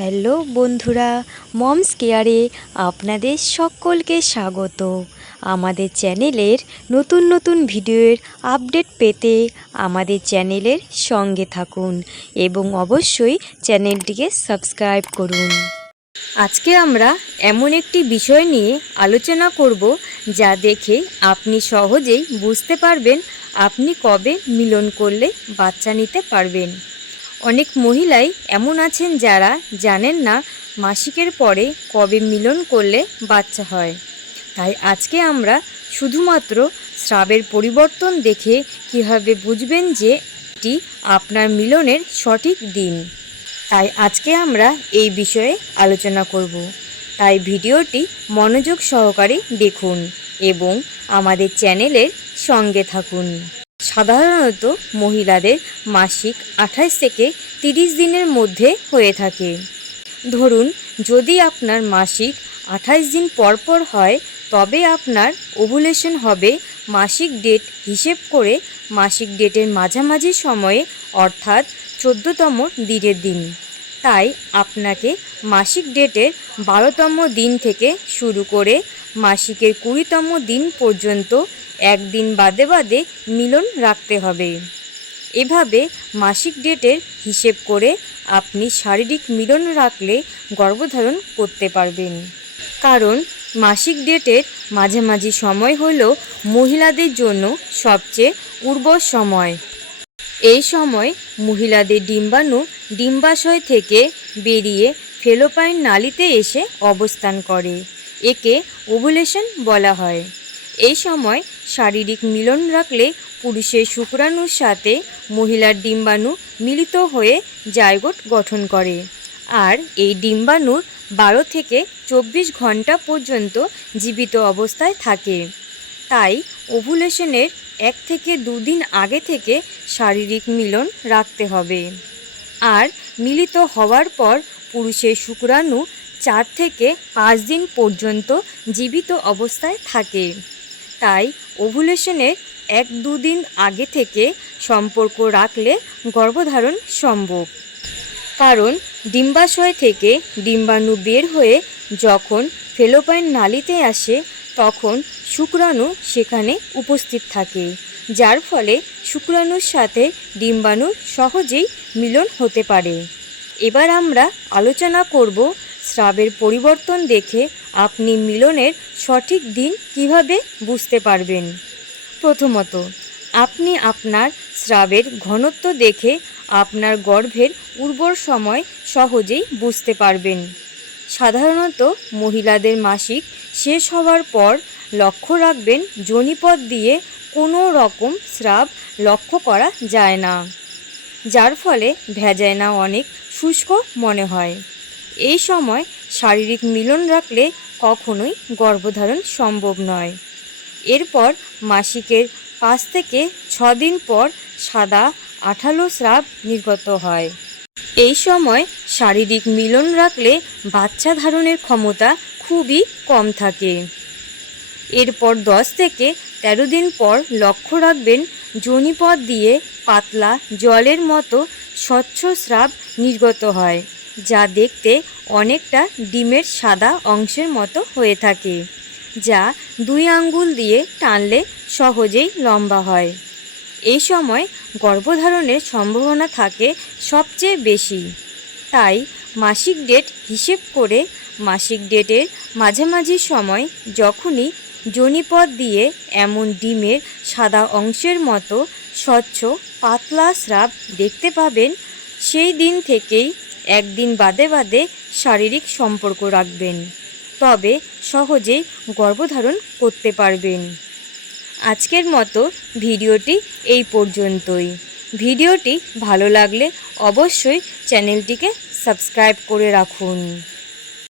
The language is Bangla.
হ্যালো বন্ধুরা, মমস কেয়ারে আপনাদের সকলকে স্বাগত। আমাদের চ্যানেলের নতুন নতুন ভিডিওর আপডেট পেতে আমাদের চ্যানেলের সঙ্গে থাকুন এবং অবশ্যই চ্যানেলটিকে সাবস্ক্রাইব করুন। আজকে আমরা এমন একটি বিষয় নিয়ে আলোচনা করব যা দেখে আপনি সহজেই বুঝতে পারবেন আপনি কবে মিলন করলে বাচ্চা নিতে পারবেন। অনেক মহিলাই এমন আছেন যারা জানেন না মাসিকের পরে কবে মিলন করলে বাচ্চা হয়। তাই আজকে আমরা শুধুমাত্র স্রাবের পরিবর্তন দেখে কীভাবে বুঝবেন যে এটি আপনার মিলনের সঠিক দিন। তাই আজকে আমরা এই বিষয়ে আলোচনা করব। তাই ভিডিওটি মনোযোগ সহকারে দেখুন এবং আমাদের চ্যানেলের সঙ্গে থাকুন। সাধারণত মহিলাদের মাসিক আঠাশ থেকে তিরিশ দিনের মধ্যে হয়ে থাকে। ধরুন, যদি আপনার মাসিক আঠাশ দিন পর পর হয়, তবে আপনার ওভুলেশন হবে মাসিক ডেট হিসেব করে মাসিক ডেটের মাঝামাঝি সময়ে, অর্থাৎ চোদ্দতম দিনের দিন। তাই আপনাকে মাসিক ডেটের বারোতম দিন থেকে শুরু করে মাসিকের কুড়িতম দিন পর্যন্ত একদিন বাদে বাদে মিলন রাখতে হবে। এভাবে মাসিক ডেটের হিসেব করে আপনি শারীরিক মিলন রাখলে গর্ভধারণ করতে পারবেন। কারণ মাসিক ডেটের মাঝামাঝি সময় হলো মহিলাদের জন্য সবচেয়ে উর্বর সময়। এই সময় মহিলাদের ডিম্বাণু ডিম্বাশয় থেকে বেরিয়ে ফেলোপাইন নালিতে এসে অবস্থান করে। একে ওভুলেশন বলা হয়। এই সময় শারীরিক মিলন রাখলে পুরুষের শুক্রাণুর সাথে মহিলার ডিম্বাণু মিলিত হয়ে জায়গোট গঠন করে। আর এই ডিম্বাণুর বারো থেকে চব্বিশ ঘণ্টা পর্যন্ত জীবিত অবস্থায় থাকে। তাই ওভুলেশনের এক থেকে দুদিন আগে থেকে শারীরিক মিলন রাখতে হবে। আর মিলিত হওয়ার পর পুরুষের শুক্রাণু চার থেকে পাঁচ দিন পর্যন্ত জীবিত অবস্থায় থাকে। তাই ওভুলেশনের এক দুদিন আগে থেকে সম্পর্ক রাখলে গর্ভধারণ সম্ভব। কারণ ডিম্বাশয় থেকে ডিম্বাণু বের হয়ে যখন ফেলোপাইন নালিতে আসে, তখন শুক্রাণু সেখানে উপস্থিত থাকে, যার ফলে শুক্রাণুর সাথে ডিম্বাণুর সহজেই মিলন হতে পারে। এবার আমরা আলোচনা করব স্রাবের পরিবর্তন দেখে আপনি মিলনের সঠিক দিন কীভাবে বুঝতে পারবেন? প্রথমত, আপনি আপনার স্রাবের ঘনত্ব দেখে আপনার গর্ভের উর্বর সময় সহজেই বুঝতে পারবেন। সাধারণত, মহিলাদের মাসিক শেষ হওয়ার পর লক্ষ্য রাখবেন জনিপথ দিয়ে কোনো রকম স্রাব লক্ষ্য করা যায় না, যার ফলে ভেজাইনা অনেক শুষ্ক মনে হয়। এই সময় শারীরিক মিলন রাখলে কখনোই গর্ভধারণ সম্ভব নয়। এরপর মাসিকের পাঁচ থেকে ছ দিন পর সাদা আঠালো স্রাব নির্গত হয়। এই সময় শারীরিক মিলন রাখলে বাচ্চা ধারণের ক্ষমতা খুবই কম থাকে। এরপর দশ থেকে তেরো দিন পর লক্ষ্য রাখবেন জনিপথ দিয়ে পাতলা জলের মতো স্বচ্ছ স্রাব নির্গত হয়। যা দেখতে অনেকটা ডিমের সাদা অংশের মতো হয়ে থাকে, যা দুই আঙ্গুল দিয়ে টানলে সহজেই লম্বা হয়। এই সময় গর্ভধারণের সম্ভাবনা থাকে সবচেয়ে বেশি। তাই মাসিক ডেট হিসেব করে মাসিক ডেটের মাঝামাঝি সময় যখনই জনিপথ দিয়ে এমন ডিমের সাদা অংশের মতো স্বচ্ছ, পাতলা স্রাব দেখতে পাবেন, সেই দিন থেকেই একদিন বাদে বাদে শারীরিক সম্পর্ক রাখবেন, তবে সহজেই গর্ভধারণ করতে পারবেন। আজকের মতো ভিডিওটি এই পর্যন্তই। ভিডিওটি ভালো লাগলে অবশ্যই চ্যানেলটিকে সাবস্ক্রাইব করে রাখুন।